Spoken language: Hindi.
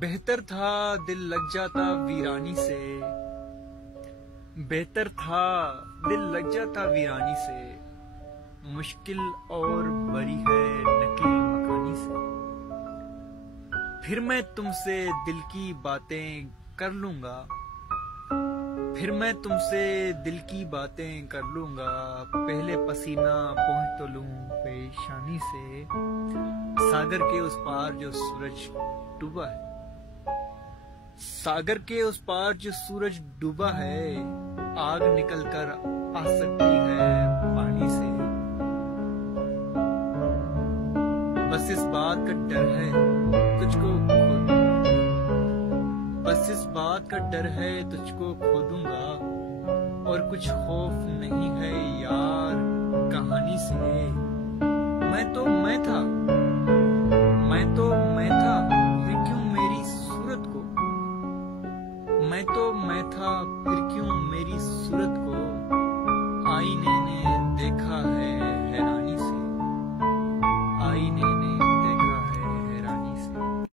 बेहतर था दिल लग जाता वीरानी से, बेहतर था दिल लग जाता वीरानी से, मुश्किल और बरी है नकली मकानी से। फिर मैं तुमसे दिल की बातें कर लूंगा, फिर मैं तुमसे दिल की बातें कर लूंगा, पहले पसीना पहुंच तो लूं पेशानी से। सागर के उस पार जो सूरज डूबा है, सागर के उस पार जो सूरज डूबा है, आग निकल कर आ सकती है पानी से। बस इस बात का डर है तुझको खो दूंगा, बस इस बात का डर है तुझको खो दूंगा, और कुछ खौफ नहीं है यार कहानी से। मैं तो मैं था, मैं तो मैं था, फिर क्यों मेरी सूरत को, मैं तो मैं था, फिर क्यों मेरी सूरत